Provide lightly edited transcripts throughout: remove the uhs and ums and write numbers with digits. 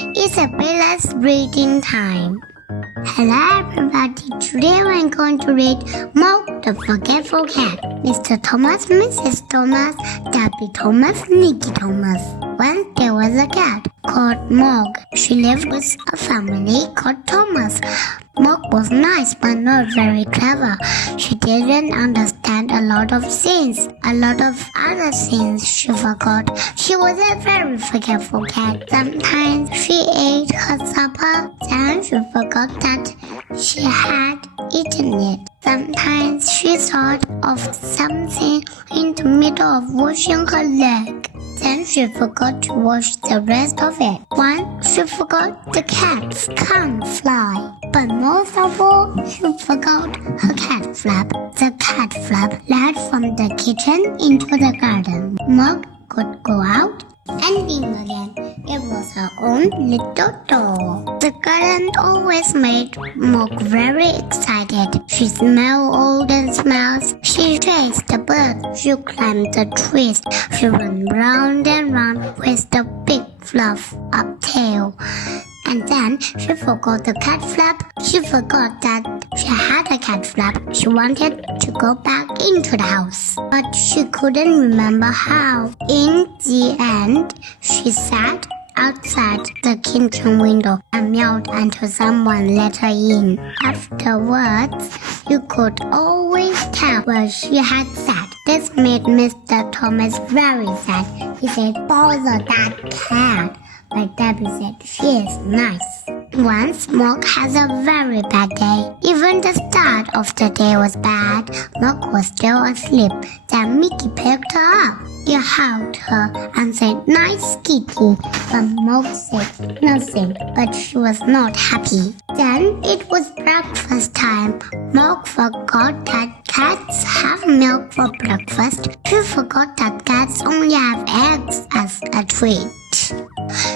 Isabella's reading time. Hello everybody, today we're going to read MOG the Forgetful Cat. Mr. Thomas, Mrs. Thomas, Debbie Thomas, Nicky Thomas. Once there was a cat called MOG. She lived with a family called Thomas. MOG was nice but not very clever. She didn't understand a lot of things. A lot of other things she forgot. She was a very forgetful cat. Sometimes she ate her supper, then she forgot that she had eaten it. Sometimes she thought of something in the middle of washing her leg. Then she forgot to wash the rest of it. Once she forgot the cats can't fly. But most of all, she forgot her cat flap. The cat flap led from the kitchen into the garden. MOG could go out and in again. It was her own little door. The garden always made MOG very excited. She smelled all the smells. She chased the birds. She climbed the trees. She ran round and round with the big fluff up tail. And then she forgot the cat flap. She forgot that she had a cat flap. She wanted to go back into the house, but she couldn't remember how. In the end, she sat outside the kitchen window and meowed until someone let her in. Afterwards, you could always tell where she had sat. This made Mr. Thomas very sad. He said, "Bother that cat." But Debbie said, "She is nice." Once MOG has a very bad day. Even the start of the day was bad. MOG was still asleep. Then Mickey picked her up. He hugged her and said, "Nice kitty." But MOG said nothing, but she was not happy. Then it was breakfast time. MOG forgot that cats have milk for breakfast. She forgot that cats only have eggs as a treat.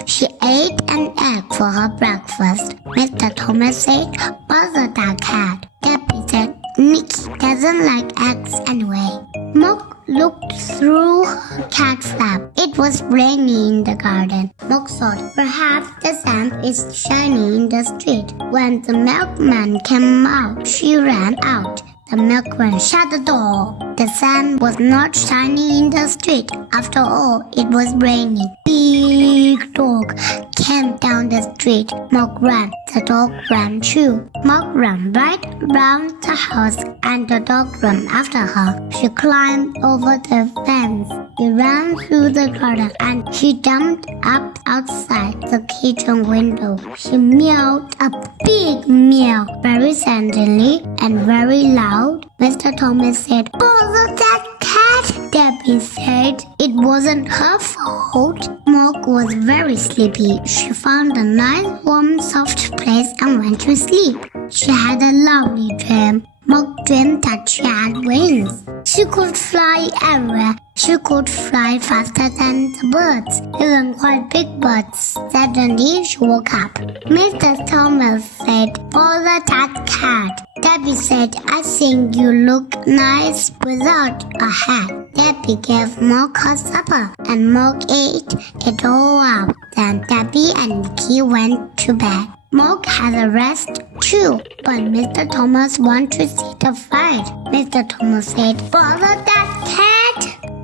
She ate an egg for her breakfast. Mr. Thomas said, "Bother that cat." Debbie said, "Nicky doesn't like eggs anyway." MOG looked through her cat flap. It was raining in the garden. MOG thought perhaps the sun is shining in the street. When the milkman came out, she ran out. The milkman shut the door. The sun was not shining in the street. After all, it was raining. Big dog came down the street. MOG ran. The dog ran too. MOG ran right round the house and the dog ran after her. She climbed over the fence. She ran through the garden and she jumped up outside the kitchen window. She meowed a big meow, very suddenly and very loud. Mr. Thomas said, "Bother that cat." Debbie said it wasn't her fault. MOG was very sleepy. She found a nice, warm, soft place and went to sleep. She had a lovely dream. MOG dreamed that she had wings. She could fly everywhere. She could fly faster than the birds, even quite big birds. Suddenly, she woke up. Mr. Thomas said, "Bother that cat." Debbie said, "I think you look nice without a hat." Debbie gave MOG her supper, and MOG ate it all up. Then Debbie and Nicky went to bed. MOG had a rest too, but Mr. Thomas wanted to see the fight. Mr. Thomas said, "Bother that cat."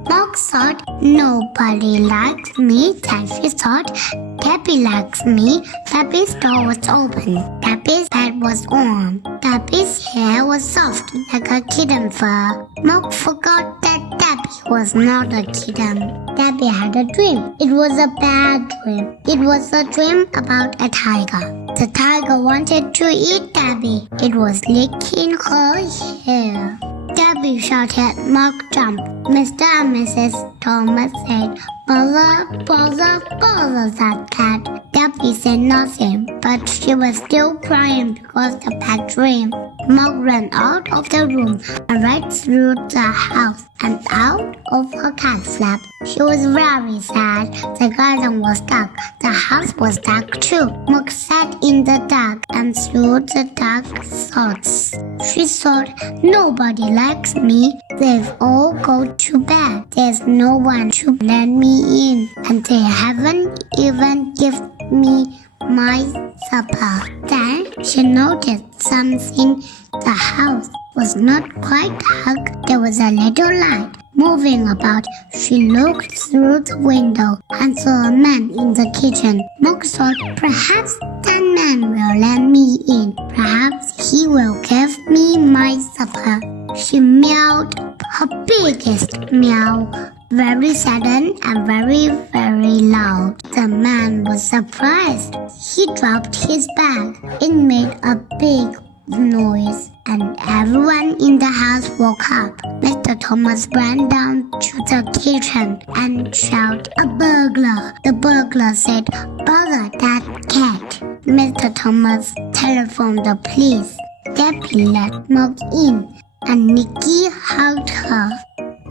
MOG thought, "Nobody likes me." Then she thought, "Debbie likes me." Debbie's door was open. Debbie's bed was warm. Debbie's hair was soft like a kitten fur. MOG forgot that Debbie was not a kitten. Debbie had a dream. It was a bad dream. It was a dream about a tiger. The tiger wanted to eat Debbie. It was licking her hair. Debbie shouted. MOG jumped. Mr. and Mrs. Thomas said, "Bother, bother, bother that cat." Debbie said nothing, but she was still crying because of the bad dream. MOG ran out of the room and right through the house and out of her cat flap. She was very sad. The garden was dark. The house was dark too. MOG sat in the dark and through the dark thoughts. She thought, "Nobody likes me. They've all gone to bed. There's no one to let me in, and they haven't even given me my supper. Then she noticed something. The house was not quite dark. There was a little light moving about. She looked through the window and saw a man in the kitchen. Mog thought, perhaps that man will let me in. Perhaps he will give me my supper. She meowed her biggest meow, very sudden and very, very loud. The man was surprised. He dropped his bag. It made a big noise, and everyone in the house woke up. Mr. Thomas ran down to the kitchen and shouted, "A burglar!" The burglar said, "Bother that cat." Mr. Thomas telephoned the police. Debbie let Mog in, and Nikki hugged her.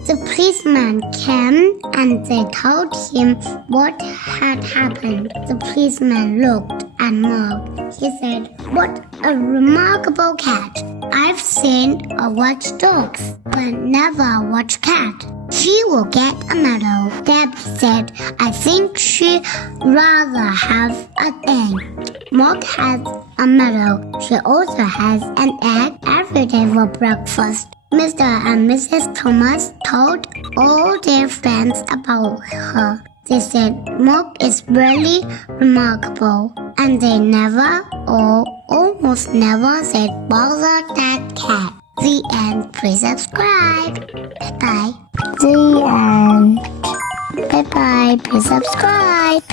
The policeman came and they told him what had happened. The policeman looked at Mog. He said, "What a remarkable cat. I've seen a watchdog, but never a watch cat. She will get a medal." Deb said, "I think she'd rather have an egg." Mog has a medal. She also has an egg every day for breakfast. Mr. and Mrs. Thomas told all their friends about her. They said Mog is really remarkable, and they never or almost never said bother that cat. The end. Please subscribe. Bye-bye. The end. Bye-bye. Please subscribe.